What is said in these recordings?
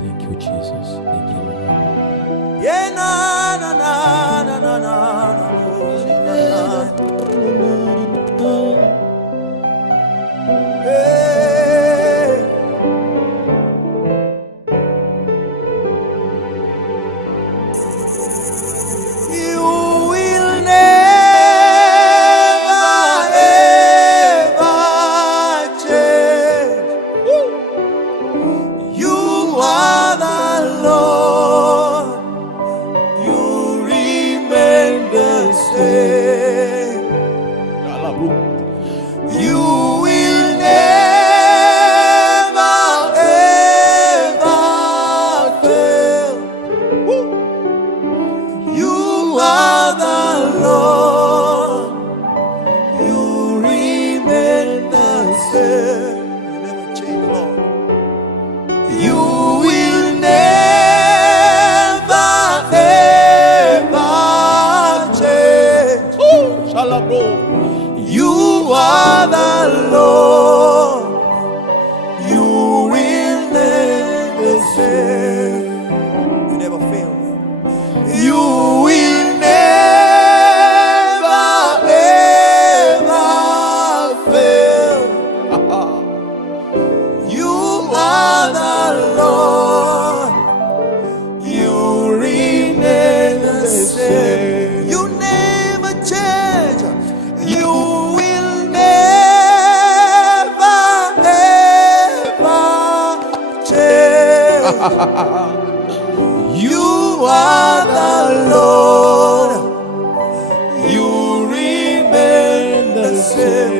Thank you, Jesus. Thank you, Lord. Yeah, na na na na na na na. Hey. You will never ever change. You are the Lord. You remain the same. You will never ever fail. You are the Lord. You remain the same. You never change, Lord. You will never ever change. You are the Lord. You will never fail. You never fail. You will never ever fail. You are the Lord. You remain the same. You never change. You will never ever change. You are the Lord. You remain the same.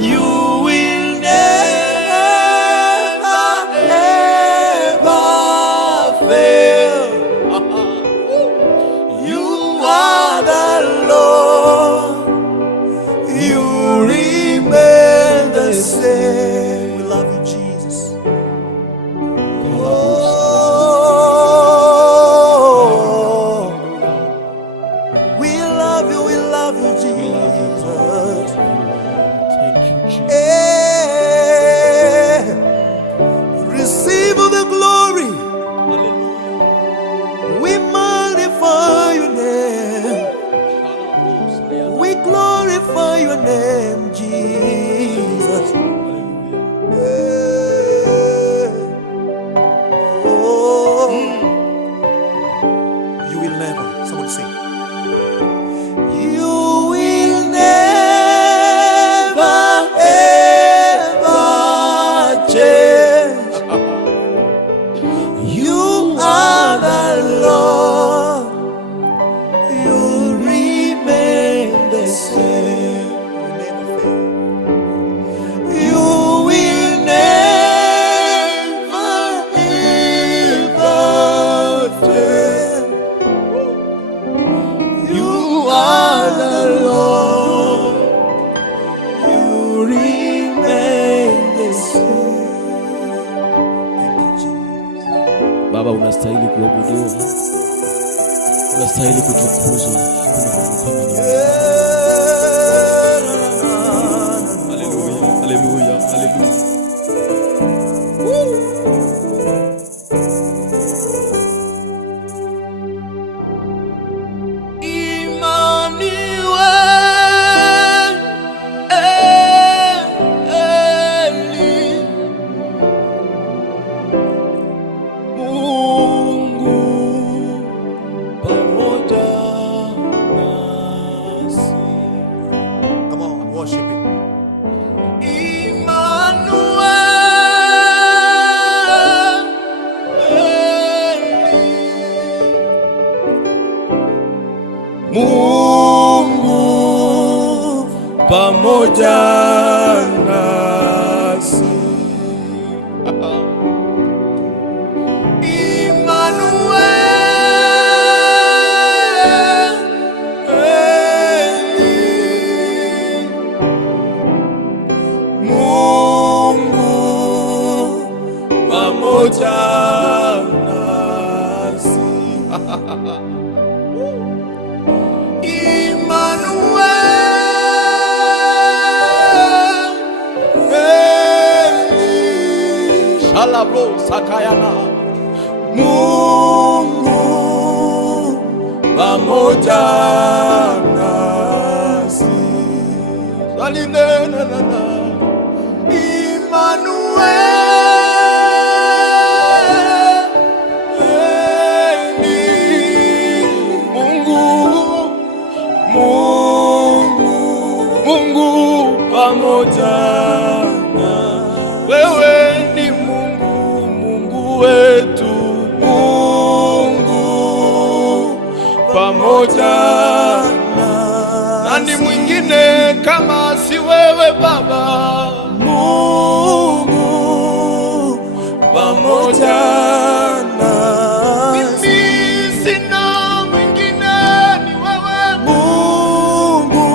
You will never ever fail. You are the Lord. You remain the same. We love you, Jesus. Oh, we love you, Jesus. Thank you, Jesus. Eh, receive the glory. We magnify your name. We glorify your name, Jesus. Oh, you will never. Someone sing. You will never ever change. You are the Lord. You remain the same. You never fail. You will never ever fail. You are the Lord. You remain the same. Thank you, Jesus. Baba, unastahili kuabudiwa, unastahili kutukuzwa. Hakuna Mungu kama ni wewe. Haleluya, haleluya, haleluya. Emmanuel, Eli, Mungu pamoja nasi. Come on, worship Him. Emmanuel, Eli, Mungu pamoja nasi. Emmanuel, Eli, Mungu pamoja nasi. Emmanuel, Alabro sakayana. Mungu pamoja nasi. Salinena na pamoja na wewe ni Mungu, Mungu wetu, Mungu pamoja na nani mwingine kama si wewe Baba? Mungu pamoja na mimi sina mwingine, ni wewe Mungu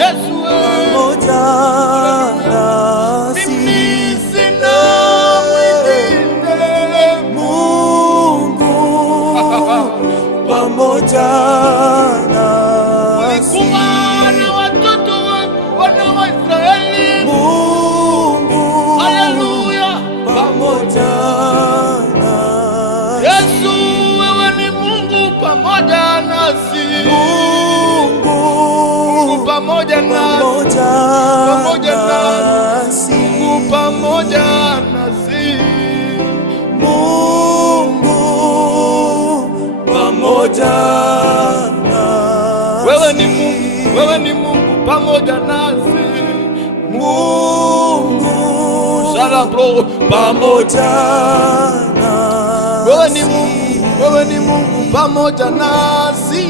Yesu pamoja nasi. mimi sina mwingine, Mungu pamoja nasi. ulikuwa na watoto wako wana wa Israeli, Mungu haleluya, pamoja nasi. Yesu wewe ni Mungu pamoja nasi, Mungu pamoja nasi, pamoja nasi. Mungu pamoja nasi, Mungu pamoja nasi. wewe ni Mungu, wewe ni Mungu pamoja nasi, Mungu Shalabro pamoja nasi. wewe ni Mungu, wewe ni Mungu pamoja nasi,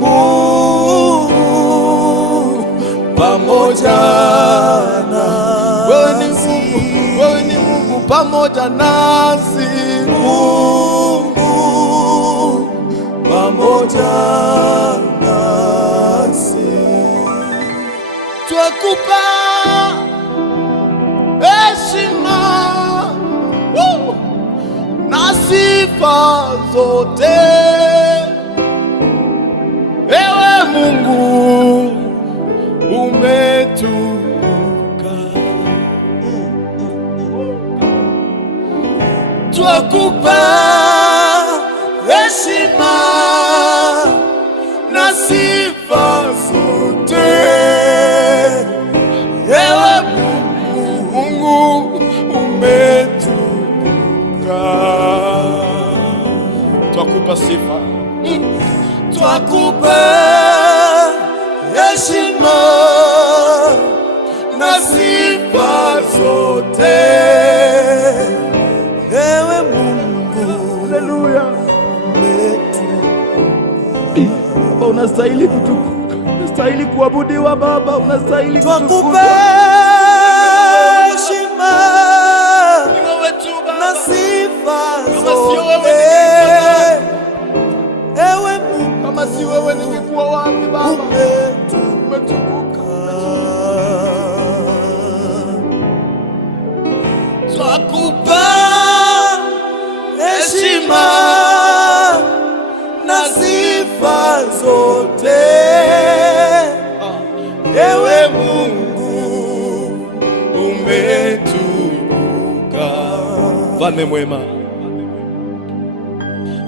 Mungu pamoja nasi. wewe ni Mungu, wewe ni Mungu pamoja nasi, Mungu pamoja nasi. twakupa heshima na sifa zote, ewe Mungu umetukuka. Twakupa heshima na sifa zote, ewe Mungu umetukuka, twakupa sifa, twakupa heshima na sifa zote, ewe Mungu haleluya. Baba unastahili kutukuka, unastahili kuabudiwa Baba, unastahili twakupa kutukuka. heshima Ni wewe tu na Baba, sifa Kama sio wewe zote, ningekuwa ewe Mungu kama si wewe ningekuwa wapi Baba? umetukuka. Umetukuka. Twakupa heshima na sifa zote, ewe Mungu Umetukuka, Mfalme mwema,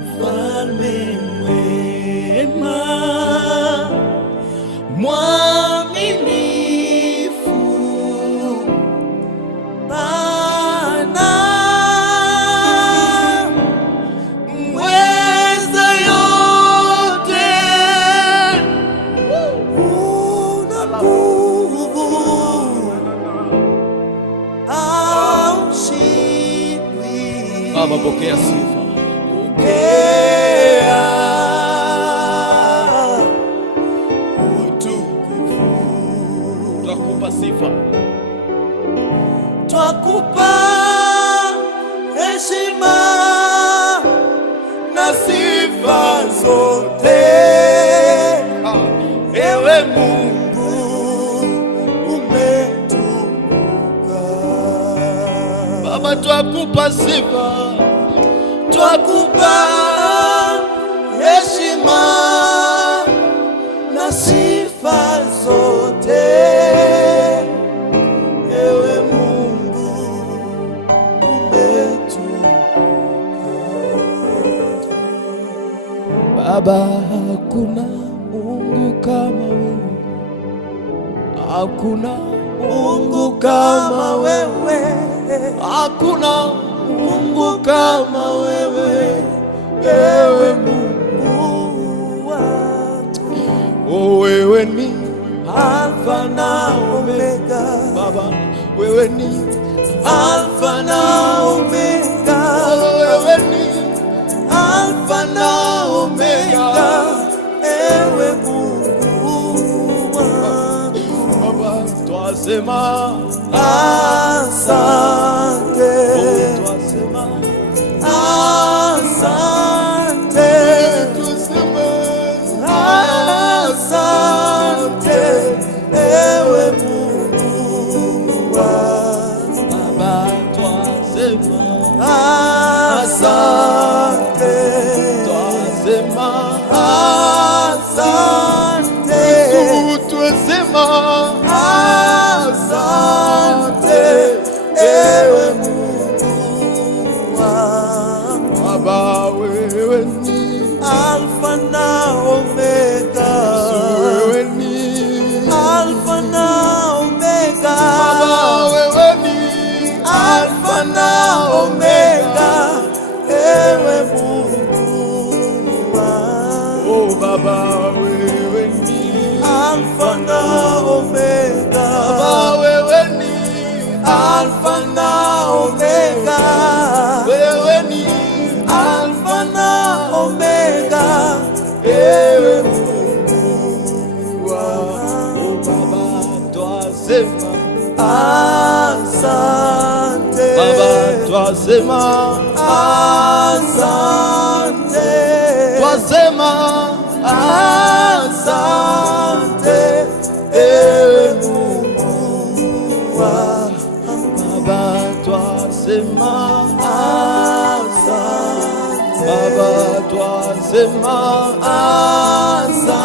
Mfalme mwema, mwaminifu, Bwana mweza yote, una nguvu haushindwi. Baba pokea sifa, Pokea utukufu. twakupa sifa, Twakupa heshima na sifa zote, ewe Mungu umetukuka. Baba twakupa sifa, Twakupa heshima na sifa zote, ewe Mungu umetukuka. Baba, hakuna Mungu kama wewe, hakuna Mungu kama wewe, hakuna Mungu kama wewe, ewe Mungu wangu. Oh, wewe ni Alfa na Omega. Baba, wewe ni Alfa na Omega. Wewe ni Alfa na Omega, ewe Mungu wangu. Baba, twasema asante, twasema asante, twasema asante, ewe Mungu wangu. Baba, twasema asante, twasema asante, twasema asante, ewe Mungu wangu. Baba, wewe ni Alfa na Omega, wewe ni Alfa na Omega. Baba, wewe ni Alfa na Omega, ewe Mungu wangu. Oh Baba, wewe ni Alfa na Omega. Baba, wewe ni Alfa na Omega, wewe ni Alfa na Omega, ewe Mungu wangu. Oh Baba, twasema asante. Baba, twasema asante, twasema asante, ewe Mungu wangu. Baba, twasema asante. Baba, twasema asante.